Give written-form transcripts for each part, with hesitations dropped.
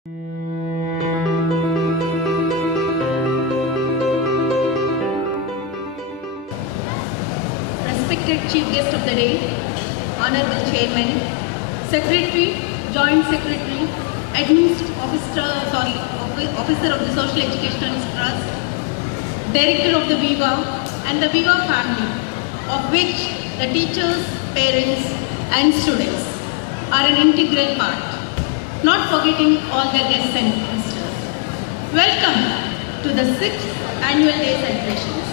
Respected Chief Guest of the Day, Honorable Chairman, Secretary, Joint Secretary, Officer of the Social Educational Trust, Director of the Viva and the Viva family, of which the teachers, parents and students are an integral part, not forgetting all the guests and visitors. Welcome to the 6th Annual Day celebrations.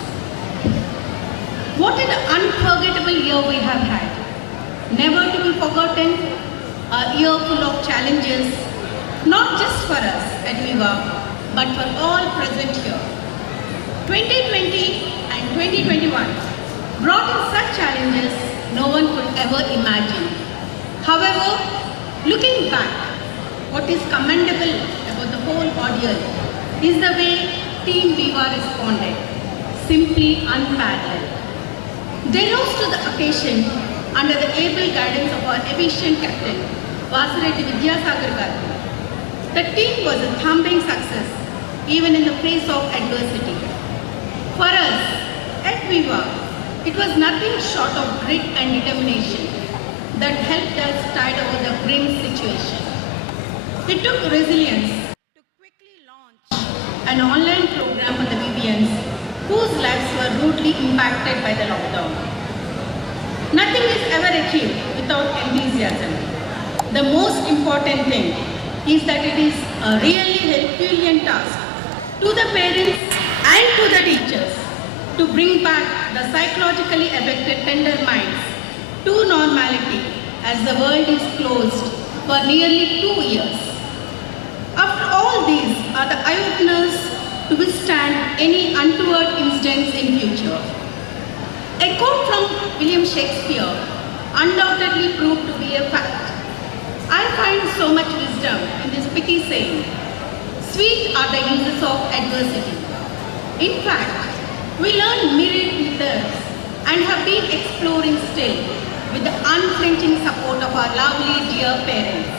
What an unforgettable year we have had. Never to be forgotten, a year full of challenges, not just for us at Viva, but for all present here. 2020 and 2021 brought in such challenges no one could ever imagine. However, looking back, what is commendable about the whole ordeal is the way Team Viva responded, simply unparalleled. They rose to the occasion under the able guidance of our efficient captain, Vasareti Vidyasagar Garu. The team was a thumping success even in the face of adversity. For us, at Viva, it was nothing short of grit and determination that helped us tide over the grim situation. It took resilience to quickly launch an online program for the Vivians whose lives were rudely impacted by the lockdown. Nothing is ever achieved without enthusiasm. The most important thing is that it is a really Herculean task to the parents and to the teachers to bring back the psychologically affected tender minds to normality as the world is closed for nearly 2 years. After all these are the eye-openers to withstand any untoward incidents in future. A quote from William Shakespeare undoubtedly proved to be a fact. I find so much wisdom in this pithy saying, sweet are the uses of adversity. In fact, we learn myriad methods and have been exploring still with the unflinching support of our lovely dear parents.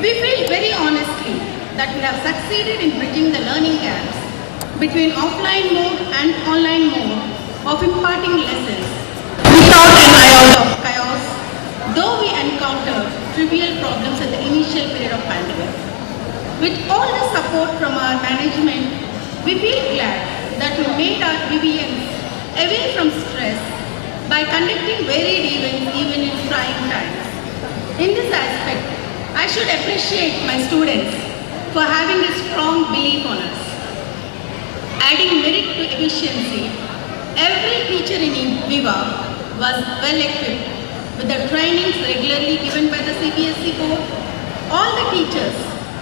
We feel very honestly that we have succeeded in bridging the learning gaps between offline mode and online mode of imparting lessons without an iota of chaos, though we encountered trivial problems at the initial period of pandemic. With all the support from our management, we feel glad that we made our Vivians away from stress by conducting varied events even in trying times. In this aspect, I should appreciate my students for having a strong belief on us. Adding merit to efficiency, every teacher in Viva was well equipped with the trainings regularly given by the CBSE board. All the teachers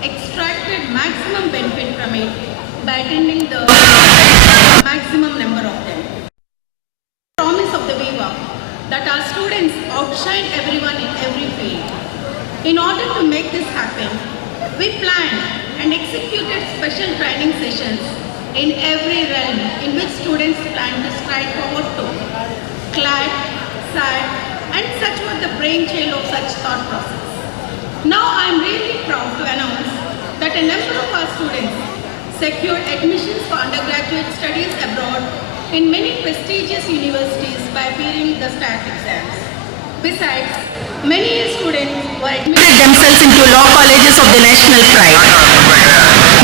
extracted maximum benefit from it by attending the maximum number of them. The promise of the Viva that our students outshine everyone in every field. In order to make this happen, we planned and executed special training sessions in every realm in which students plan to stride forward to. CLAD, SAT, and such was the brainchild of such thought process. Now I am really proud to announce that a number of our students secured admissions for undergraduate studies abroad in many prestigious universities by appearing the STAT exams. Besides, many students were admitted themselves into law colleges of the national pride.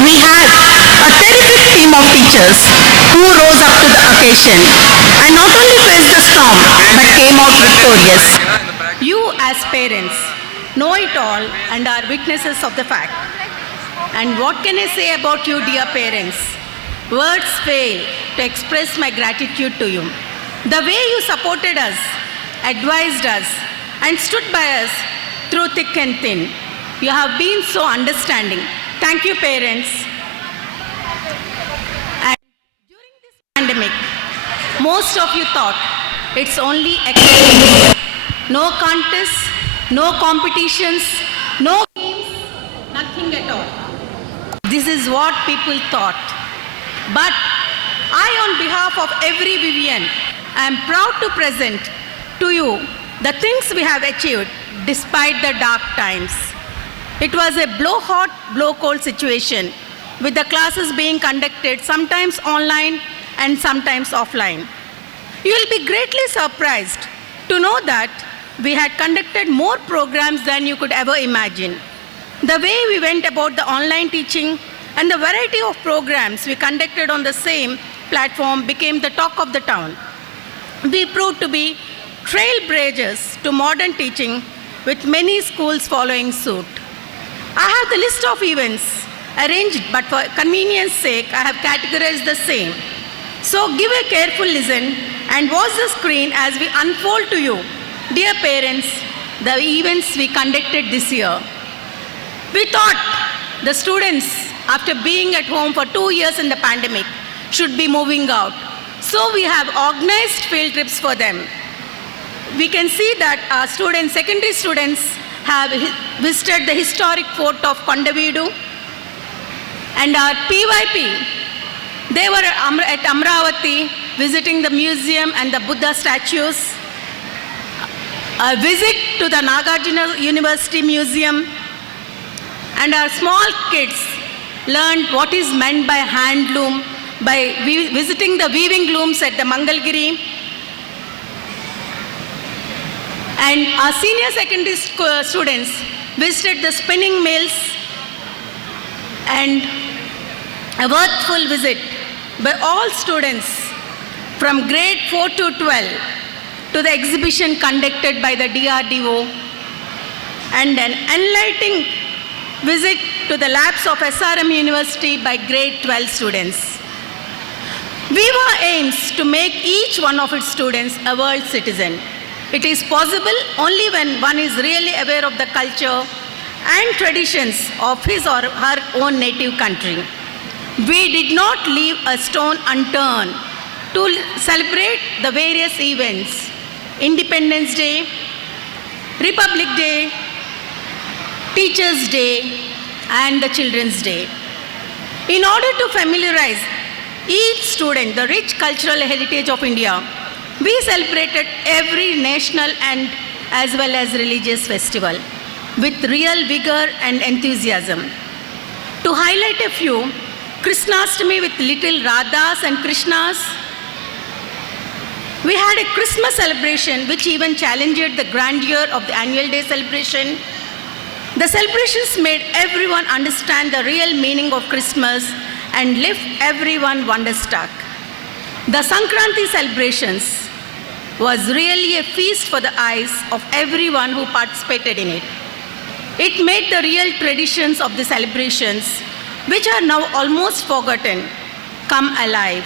We had a terrific team of teachers who rose up to the occasion and not only faced the storm but came out victorious. You as parents know it all and are witnesses of the fact. And what can I say about you, dear parents? Words fail to express my gratitude to you. The way you supported us, advised us, and stood by us through thick and thin. You have been so understanding. Thank you, parents. And during this pandemic, most of you thought it's only academics. No contests, no competitions, no games, nothing at all. This is what people thought. But I, on behalf of every Vivian, am proud to present to you the things we have achieved despite the dark times. It was a blow hot, blow cold situation, with the classes being conducted sometimes online and sometimes offline. You will be greatly surprised to know that we had conducted more programs than you could ever imagine. The way we went about the online teaching and the variety of programs we conducted on the same platform became the talk of the town. We proved to be trailblazers to modern teaching, with many schools following suit. I have the list of events arranged, but for convenience sake, I have categorized the same. So give a careful listen and watch the screen as we unfold to you, dear parents, the events we conducted this year. We thought the students, after being at home for 2 years in the pandemic, should be moving out. So we have organized field trips for them. We can see that our students, secondary students, have visited the historic fort of Kondavidu, and our PYP, they were at Amravati visiting the museum and the Buddha statues, a visit to the Nagarjuna University Museum, and our small kids learned what is meant by handloom by visiting the weaving looms at the Mangalgiri. And our senior secondary students visited the spinning mills, and a worthwhile visit by all students from grade 4 to 12 to the exhibition conducted by the DRDO, and an enlightening visit to the labs of SRM University by grade 12 students. Viva aims to make each one of its students a world citizen. It is possible only when one is really aware of the culture and traditions of his or her own native country. We did not leave a stone unturned to celebrate the various events: Independence Day, Republic Day, Teachers' Day, and the Children's Day. In order to familiarize each student the rich cultural heritage of India, we celebrated every national and as well as religious festival with real vigor and enthusiasm. To highlight a few, Krishnastami with little Radhas and Krishnas. We had a Christmas celebration which even challenged the grandeur of the annual day celebration. The celebrations made everyone understand the real meaning of Christmas and left everyone wonderstruck. The Sankranti celebrations was really a feast for the eyes of everyone who participated in it. It made the real traditions of the celebrations, which are now almost forgotten, come alive.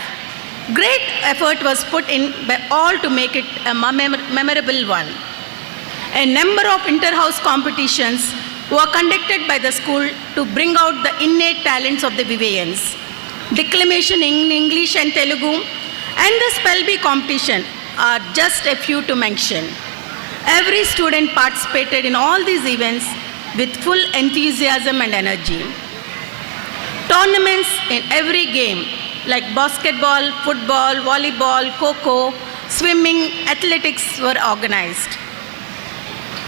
Great effort was put in by all to make it a memorable one. A number of interhouse competitions were conducted by the school to bring out the innate talents of the Vivayans. Declamation in English and Telugu and the spell bee competition are just a few to mention. Every student participated in all these events with full enthusiasm and energy. Tournaments in every game like basketball, football, volleyball, kho-kho, swimming, athletics were organized.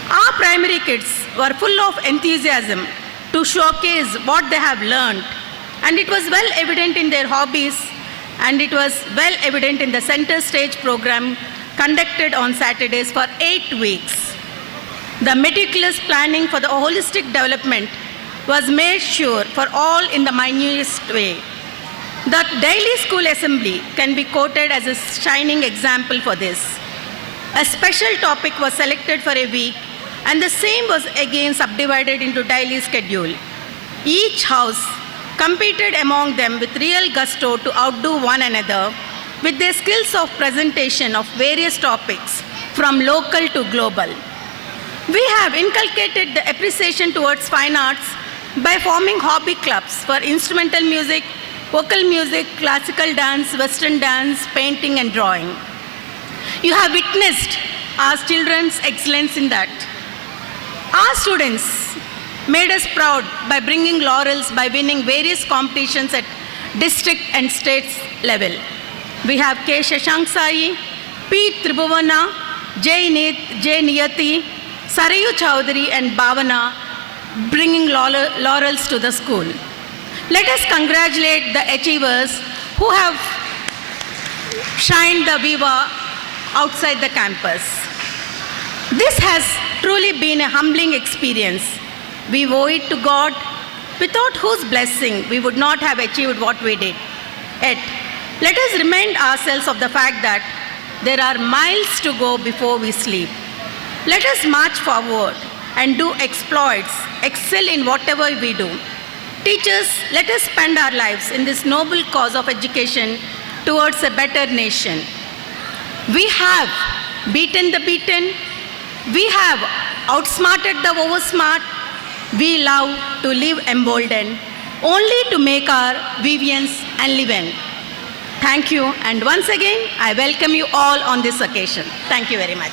Our primary kids were full of enthusiasm to showcase what they have learned, and it was well evident in their hobbies, and it was well evident in the center stage program conducted on Saturdays for 8 weeks. The meticulous planning for the holistic development was made sure for all in the minutest way. The daily school assembly can be quoted as a shining example for this. A special topic was selected for a week, and the same was again subdivided into daily schedule. Each house competed among them with real gusto to outdo one another with their skills of presentation of various topics from local to global. We have inculcated the appreciation towards fine arts by forming hobby clubs for instrumental music, vocal music, classical dance, western dance, painting and drawing. You have witnessed our children's excellence in that. Our students made us proud by bringing laurels by winning various competitions at district and state level. We have K. Shashank Sai, P. Tribhuvana, J. Niyati, Sarayu Chowdhury and Bhavana bringing laurels to the school. Let us congratulate the achievers who have shined the Viva outside the campus. This has truly been a humbling experience. We owe it to God, without whose blessing we would not have achieved what we did. Yet, let us remind ourselves of the fact that there are miles to go before we sleep. Let us march forward and do exploits, excel in whatever we do. Teachers, let us spend our lives in this noble cause of education towards a better nation. We have beaten the beaten. We have outsmarted the oversmart. We love to live emboldened, only to make our vivience and live in. Thank you, and once again, I welcome you all on this occasion. Thank you very much.